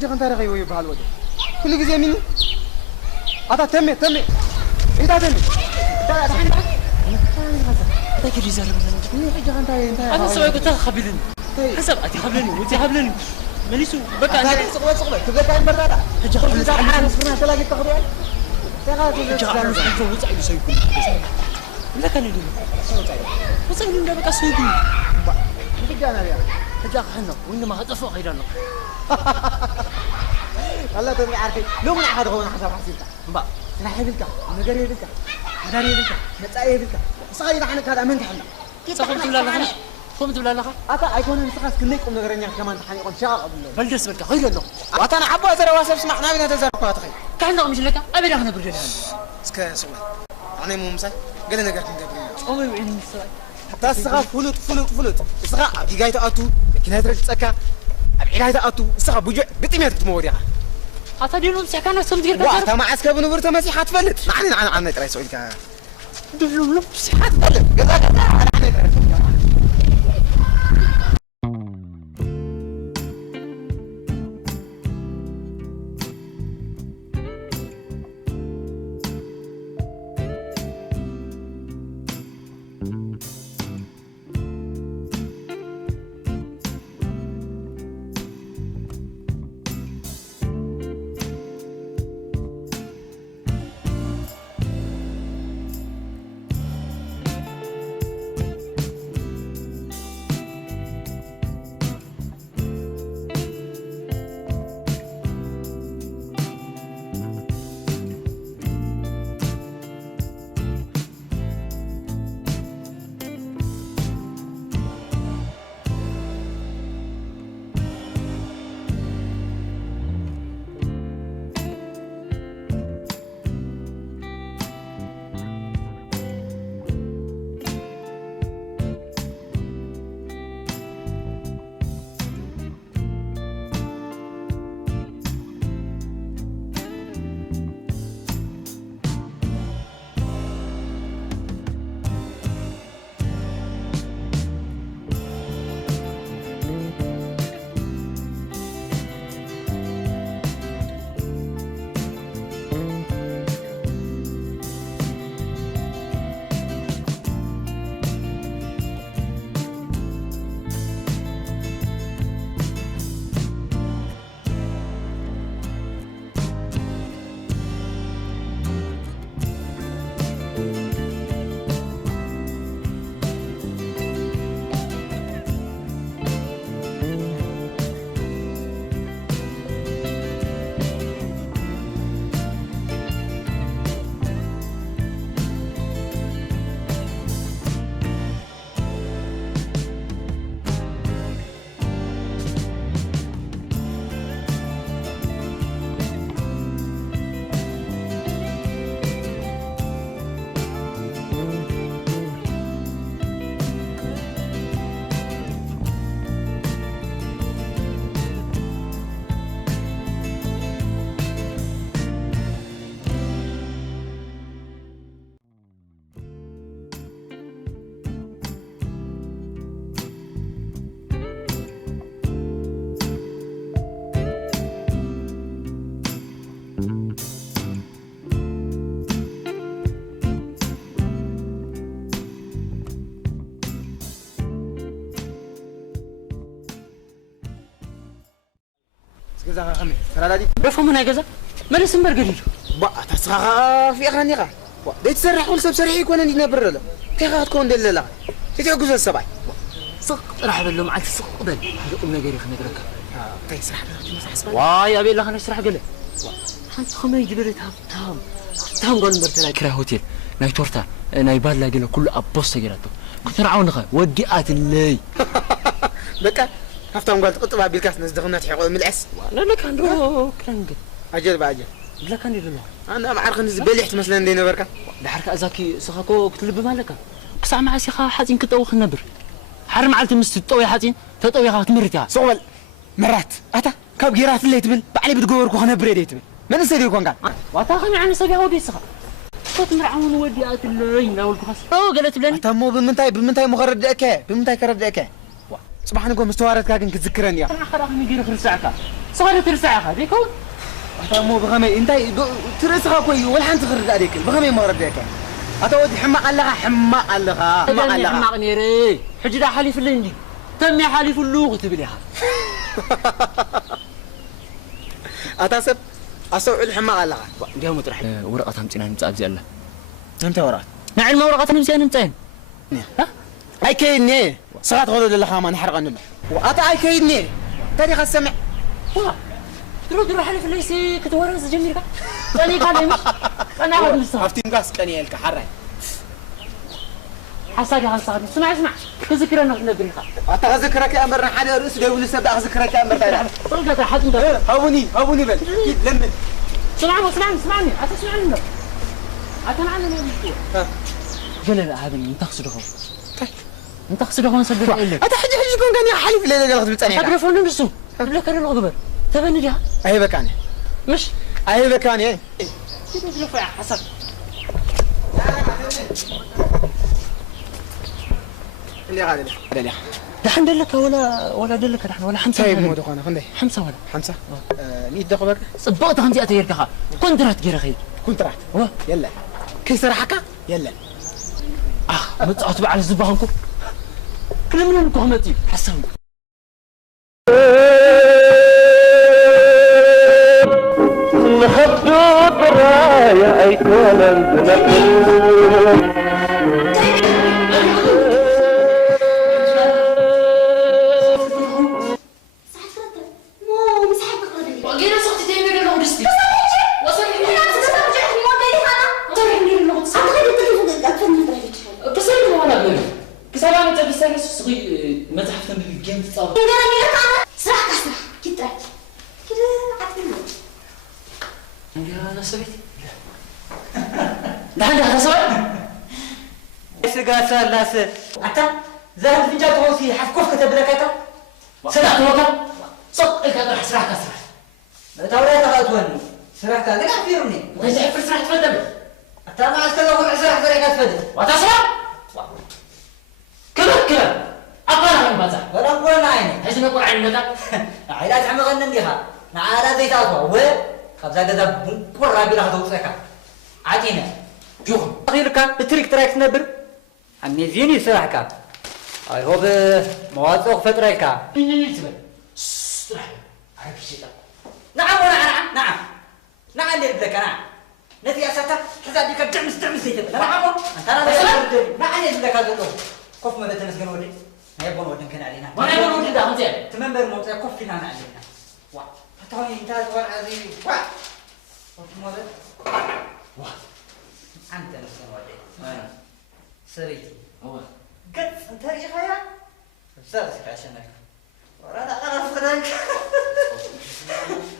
حاجة كنت أرغي ويبها الوجه كل جزء مني أتا تمي إنت تمي ده الحين ده كذي زال مني حاجة كنت أنا سوي قلت خبلني حسب أتي خبلني وأنت خبلني ماليسو بقى أنا صغير تبغى كاين برا حاجة خبلني أنا صرنا تلاقي تقريبا حاجة أنت وزعي يسوي كل لا كان يدوم وزعي لنا بقى سوي كل حاجة أنا اليوم حاجة خلنا وإنما هذا فوق غيرنا والله تبي عارفين لو من أحد هو نحسب حسيبك بقى نحيي بك نجري بك نداري بك نتأيي بك صاير عنك هذا من حنا سقمت ولا لا قمت ولا لا أتا أيكون نسخة كنيكم نجرينا كمان تحني قن شاء الله بلدس بك خير له وأتا أنا عبوا ترى واسف سمعنا بنا تزار قاتخي كان نقوم لك أبدا إحنا برجلنا سكان سوى أنا مو مسا قلنا نجري ندبرنا أمي وين السؤال حتى السخاء فلوت السخاء بيجاي تأتو لكن هذا السكا أبيجاي تأتو السخاء بوجع بتميت تموريها أتا دينهم سكانة سمدير وأتا ما عسكر بنور تمسي حتفلت عن ترى سؤال كا دينهم لبس حتفلت جزاك الله أنا جزاك خمي ترى دي بفهمنا جزا ما لسه برجليل بقى تسخا في أغاني غا دي تسرح ولا سبسرح يكون عندنا برا لا تيغا تكون دللا تيجوز السبع سق راح بلو معك سق بل هذا قلنا جري خلينا نقولك طيب سرح واي ابي الله خلينا نشرح قله حنت خمي جبرت تام قول مرتلا كرا هوتيل ناي تورتا ناي بالا قله كل ابوس تجرته كنت نعاونها وديات اللي بقى هفتهم قلت قطبها بالكاس نزدغنا تحقق ملعس لا لا كان رو كرنج اجل باجل لا كان يدلو انا ما عارف نزبل يحت مثلا دينا بركه دحرك ازاكي سخاكو كتلب مالك قصع مع سيخا حزين كتوخ النبر حرم على تمست طوي حزين تطوي خا تمرتها سوال مرات اتا كاب غيرات اللي تبل بعلي بتغوركو خنبر دي تبل من سيدي كون قال واتاخني عن سبيع ودي سخا صوت مرعون وديات اللي ناولكو خاص قالت بلاني تمو بمنتاي مغرد اكا بمنتاي كرد اكا صباح نقول مستوارد كاكن كتذكرني يا انا خلاص نجي نخرج ساعه صغيرة ترسع هذا يكون أتا مو بغمي أنت ترسخ كوي ولا حنت غير عليك بغمي ما رديك أتا ودي حماق علقة حماق حماق نيري حجي دا حليف اللي تمي حليف اللوغ تبليها أتا سب أسوء الحماق علقة اليوم مطرح ورقة همتين هنمتقى بزي الله أنت ورقة نعلم ورقة نمسيان نمتين ها أي كيدني صلاة غضو لله ما نحرق النمح وأتا أي كيدني تاريخ السمع درو حليف اللي سي كتورز جميلك أنا كان مش أنا أقعد مستوى هفتين قاس كاني لك حرق حساقي حساقي اسمع تذكرنا نبريخا أتا أذكرك يا أمر حدا رأس دولي سبع أذكرك يا أمر تايلا طلق لك حد مدر هوني بل أكيد لمن اسمعني أتسمعني أتمعني يا مشكور لا هذا من تقصده من تقصده نصدق إلا أتا حاجة يكون كان يا حليف لا لا غضب تاني حق رفعنا بسو لك أنا الغبر تبني جها أي بكاني مش أي بكاني كده رفع حسن اللي غادي لي دحين دلك ولا دلك دحين ولا حمسة طيب مو دخانة خندي حمسة ولا حمسة 100 دقيقة صبغت خمسة أتيركها كنت رحت جير أخي كنت رحت يلا كيس راحك يلا متعطب على الزبهانكم كل منكم همتي حسون نخبط رايا أي كلام متحف من الجيم تصور صراحة كده عارفين أنا سويت لا هذا سويت سجاس الناس أنت ذهب فنجان توصي حفكوف كتب لك أنت سمعت وقت صدق هذا حسرح كسرح توريت غادوني سرحت هذا لا فيرني ليش حفر سرحت فدم أنت ما أستلم سرحت ذلك أتفدى وتصرح كذا أقرأ من بزح ولا أقول عيني حيث نقول عين لك عيلات عم غنن لها نعارة زيت أطوى و خبزة كذا بنقر رابي لها توصيك عادينا جوهم أخيرك بتريك تراك نبر عمي زيني سرحك أي هو بمواضيع فترة يتبع استرح عارف الشيء نعم ولا نعم اللي بدك نعم نتي أساتا حزاب لك دعمس زيت نعم أنت أنا نعم اللي بدك هذا كف ما بتمسكن ودي ما يبون ودن كان علينا ما يبون ودن ده هم زين تمنبر موت كف فينا علينا وا فتوي انت زوار عزيز وا كف ما بت وا أنت مسكن ودي سريتي هو قد أنت رجع خير سرسك عشانك أنا فدانك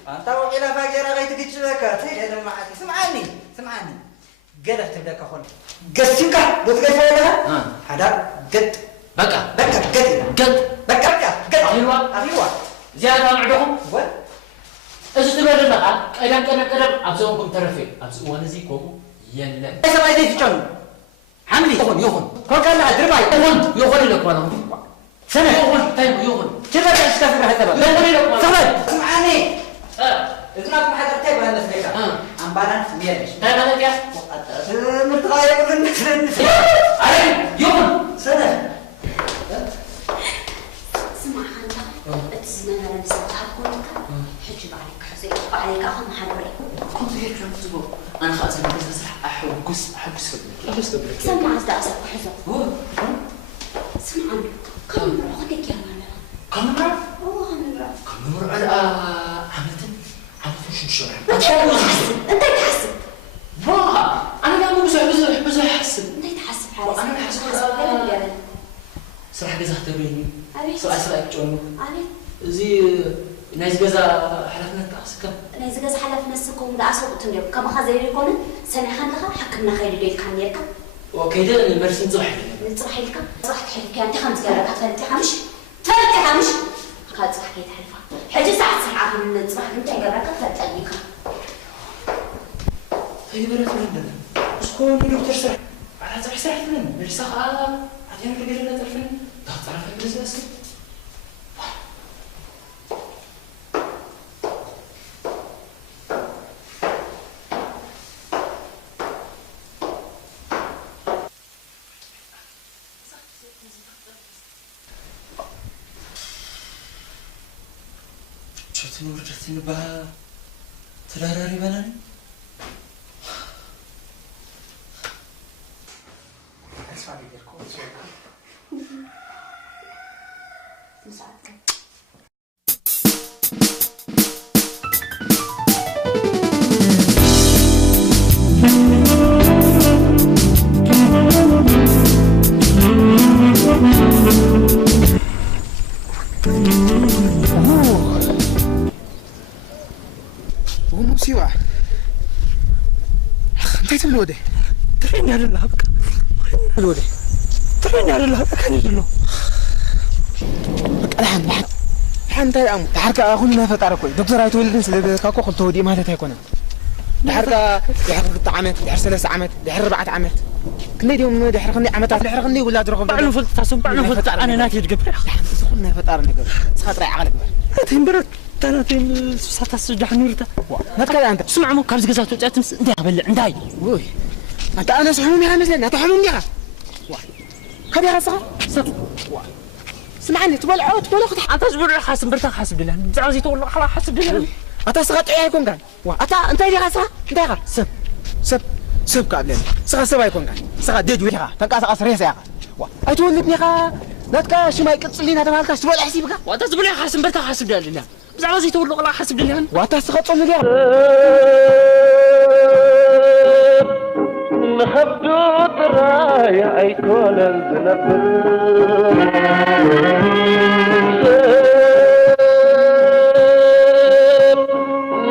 أنت وإلى فاجر غيتك تشبكات هي معك سمعني قد اكتب لك أخونا قد بتقول لها هذا قد بقى قد أيوة زيادة معدهم و إذا تبغى لنا قدم أبزونكم ترفي أبزون زيكم يلا إيش ما يدي تجون حملي يوهن كل كان لها درباي يوهن لك ولا سنة يوهن طيب يوهن كيف تستفيد بهذا يوهن لك سبب سمعني إذا ما حدا تبغى هذا الفكرة عم بالانس ميرش طيب هذا كيف متغير من علي يوهن سنة اسمع خلنا اتزنا على نسبتها كونك حجب عليك حسيت عليك أخذ محرري كنت هيك لما تزبط أنا خلاص أنا بس أحبس فدك سمع أصدق أسأل حزب اسمع كاميرا خدك يا مانا كاميرا عملت شو الشرح أنت تحسب ما أنا لا بس أحسب أنت تحسب حالك أنا أحسب صراحة جزء اختبريني سؤال سؤال جونو زي ناس جزء حلفنا تأسكم ناس جزء حلفنا السكون ده أسوق تنجب كم خزير يكون سنة خلها حكمنا خير ليل كان يركب وكيدا المرسين صح نصبح لك صح تحلك أنت خمس جرات تفلت حمش قال صح كيد حلفها حاجة ساعة من الصباح أنت جرات تفلت عليك هي برا تمنى شكون اللي بتشرح على صح سرح فلان مرسخ عادي أنا كده لا تعرفين تعرف إيه بس شتني ورجتني بها تداراري بلاني اسمع لي ديركو مساعدك سيوا انت تبلودي تريني على اللهبك بلودي تريني على اللهبك كان يدلو بك الحين انت ام تحرك اخوني ما فطر كوي دكتور ايتولدن سلكاكو قلت ودي ما تايكونا دحرك دحرك عامات دحر 3 عامات دحر 4 عامات كني ديوم دحر خني عامات دحر خني ولا درغ بعلو فلت تاسم بعلو فلت انا ناتي تقبر دخلنا فطر نقر سخاطري عقلك تنبرت تناتين ساتاس دحنورتا نتكلم انت سمع مو كارز غزاتو تعتمس انت قبل عنداي وي انت انا سحومي ها مثلنا تحومي يا خدي راسك سمعني تبلع خد انت زبر حاسب برتا حاسب لله زعزي تقول خلاص حاسب لله انت سقط يكون كان انت اللي غاسا انت سب قبل سقط يكون كان سقط ديد ويها تنقاس ريسا يا ايتولدني خا نتكا شي ما يقصلينا تمالك تبلع حسيبك وانت زبر حاسب برتا حاسب لله زعزي تقول خلاص حاسب لله وانت سقط لي نخبدو ترايا ايتولا نزنبر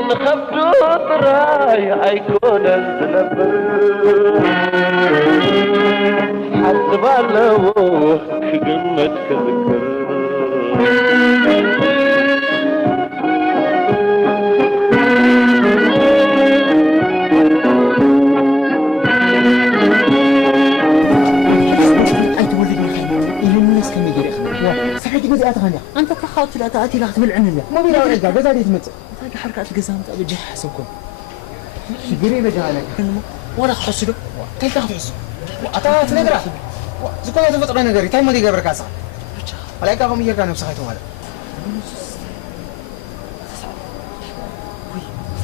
نخبدو ترايا ايتولا نزنبر حسب على كقمة كذكر انت تخاوت لا تاتي لا تبل عننا ما بينا ورجع بزادي تمت هذه حركات قزام بجح حسبكم شجري بجالك ولا خسروا كيف تحس اتات نقرا زكو تفطر نغري تاي ما دي غبر كاسا عليك هم يركانوا سخيتوا هذا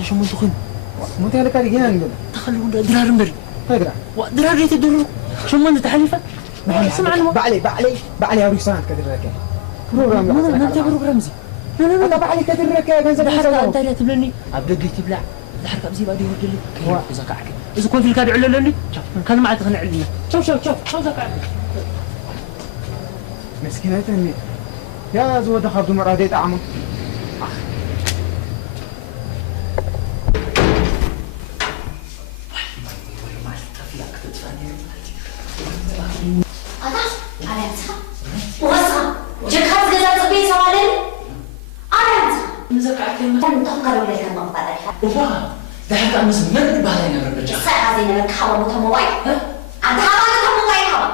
شو من تخن مو انت لك رجعنا نقول تخلوا درار مر هذا درار يتدروا شو من تحلفه سمعنا بعلي يا ريسان كدرك بروجرام ما انت بروجرام زي لا لا بعلي كدرك كنزل حركه انت لا تبلني ابدك تبلع الحركه بزي بعد يودي لي اذا كعك اذا كنت الكاد عللني كان ما عاد تغني علينا شوف ذاك مسكينه تني يا زود خبط مرادي طعمه ده حتى مزمر بعدين الرجال صح زين لك حوا متموعي عند حوا متموعي حوا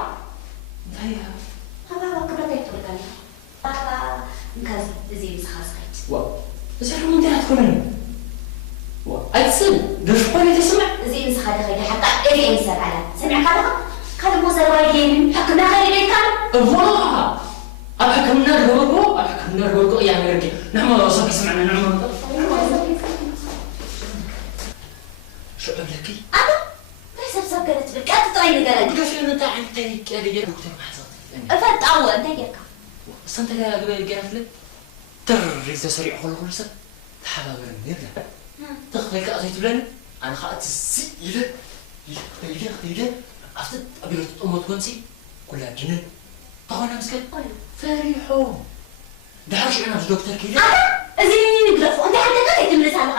هيا حوا كبرت تقول بابا كاز زي مسخسكت واو بس احنا من تحت كلنا واو اتصل دش قولي تسمع زي مسخات خير حتى ايه ينسى على سمع كذا مو زوايين حكنا خير كان واو حكمنا الرجوع يعني رجع نعم وصفي سمعنا نعم شو قبلكي؟ أنا ليس بسكرت بك أنت طيب قالت كيف أنت عندك كذا دكتور محزن أفت أول أنت جاك بس أنت لا قبل قالت لك ترى سريع خلص حباب المدير تخليك أزيت لنا أنا خاطر السيلة يلا أفتت أبي أمه تكونسي كلها جنن طبعا مسكين فريحوا ده حاش أنا في دكتور كذا أنا زين نقرف أنت حتى كذا تملس على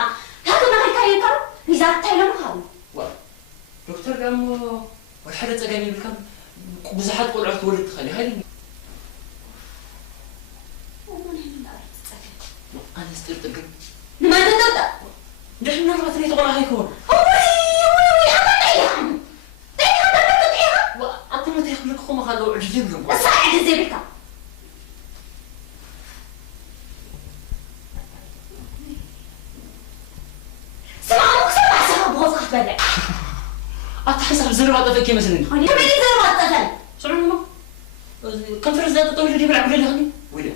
هذا ما هي كاين إذا تعلم هذا دكتور قام والحدث أجاني بالكم بزحات قلعة ولد خلي هاي أنا استرتقل ما تنتظر نحن نرى ثني تقول هاي كون وي أنا يعني تيها وأنت ما تاخذ لك خم هذا عجيب لهم الصاعد زي بك بدع أتحس على زر هذا فيك مثلاً هني كمان زر هذا سمعنا كم فرز ذات طول اللي بيلعب لي ولا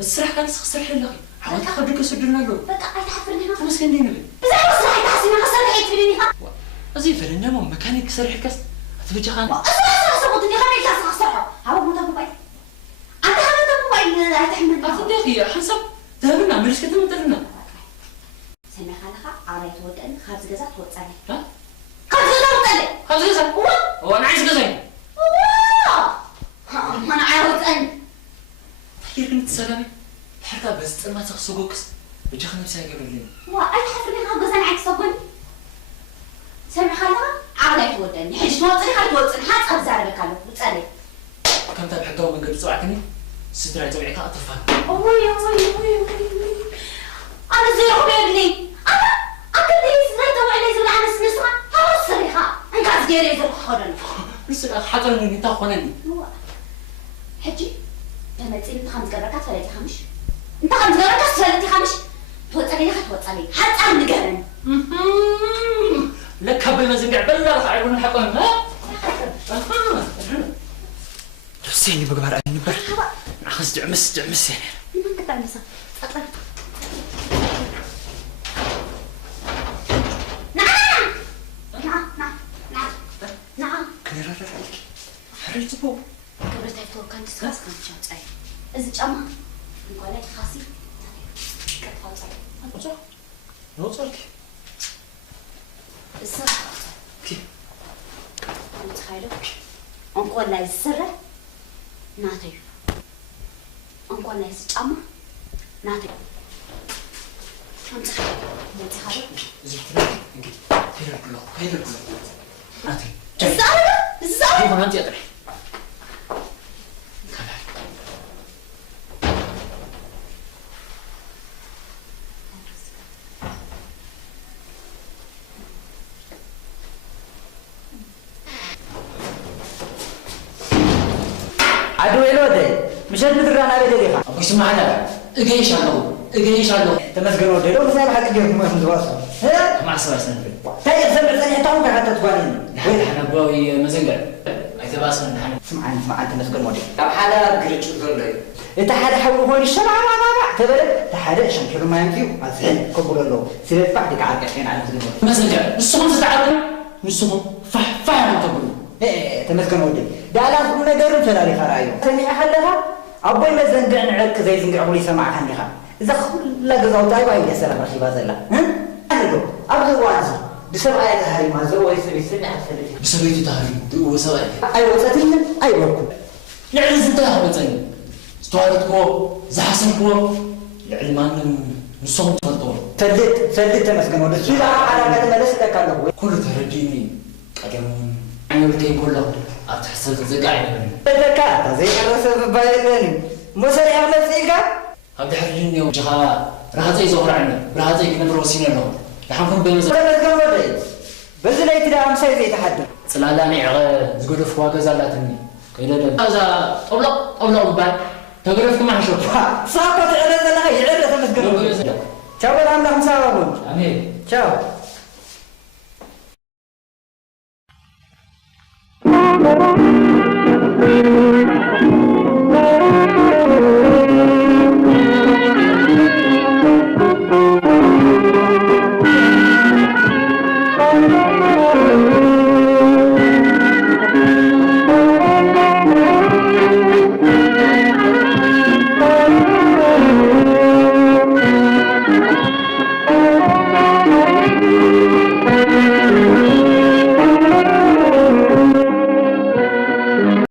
السرح كان سرح لي حاولت اخذك اسدنا له بقى تحفرني ها خلاص كان دينا بس انا صراحه تحسين انا صرحت فيني ها ازي فرنا مو مكانك سرح كاس تبجي خان صوتني خليني كاس صرحه هاو مو تبو باي انت هذا تبو باي لا تحمل اخذي حسب ذهبنا ملش كده مدرنا سمع خلها عريت ودن خبز جزات وصاني ها خبز جزات وصاني خبز جزات هو انا عايز جزاي ما انا عاوز ان تخيل كنت سلامي حتى بس ما تخسوكس بجي خلنا نسايق لي وا اي حفرني ها جزان عكس صبن سمع خلها عريت ودن حج توصني خلي توصني حاط خبز عربي كانوا وصاني كم تابع حتى من قبل صوعكني سترا توعك اطفال وي انا زي روبي انا ليس زي توعي زي انا سنسمع ها صريخه انت عايز ديري زي خدن بس حضرني تاخونني حجي لما تصير انت خمس قركات فلاتي خمش انت خمس قركات فلاتي خمش توصلي لك توصلي حتى عم نقرن لك قبل ما زنقع بلا راح يقولون حقهم ها نفسيني بقبر اني بر اخذ دعمس يعني ما قطع مسا اطلع نعم كنيرا عليك حريت بو قبرت هاي كان تسخاس كان شاطئ إذا جمع نقول لك خاصي نوصلك السر كيف أنت خيرك نقول لك السر ناتي نقول لك جمع ناتي أنت خيرك زين هيدا كله ناتي الزهر كيف أنت أدري عدو إلودي مشان مدرنا بدليها أبو اسمع هذا إيش الله تمسكن ودي لو مسافة حق اليوم ما متواصل ها مع السلامة سنبل تاي سمع ثاني تعرف حتى تقولين وين أنا بوي مزنقر اعتباسنا نحن اسمع أنت تمسكن ودي أو حالا قريتش ذولي إنت حدا حول هون الشمع ما تبرد تحدا شنكر ما يمشي أزين قبول الله سيرت بعدك عارف كين على تلفون مزنقر نصهم تتعرف نصهم فاهم تقول إيه تمسكن ودي ده لا أقول نجرب ترى خرايو سمع حلها أبوي مزنقر نعرف زي زنقر أقول يسمع عنها إذا خل جزاو تاي باي يسلم رخي بازلا أنا لو أبغى وازي بسبب أي تهري ما زو يسمع حسلتي بسويتي تهري وسوي أيوة ساتين أيوة نعرف أنت يا بتاني استوعبتكو زحسنكو العلمان نصهم تفضل سلت تمسكن ولا شيء على كذا ملص كله كل تهرجيني قدمون أنا بتاعي كله أتحسن زقاعي ذكاء زي الرسول بايلني مسرع مسيكا هذا حرجيني وجها رهاتي زهر عني رهاتي كنا بروسين لهم لحنكم بينزل تمسكن ولا بس لا يتدا أمسي زي تحدث سلالاني عغ زقول في واقع زالاتني كذا هذا أبلا ببال تقولكم ما شوف ساقط على ذا يعرف تمسكن شاو الآن لهم ساوون أمين شاو Thank you.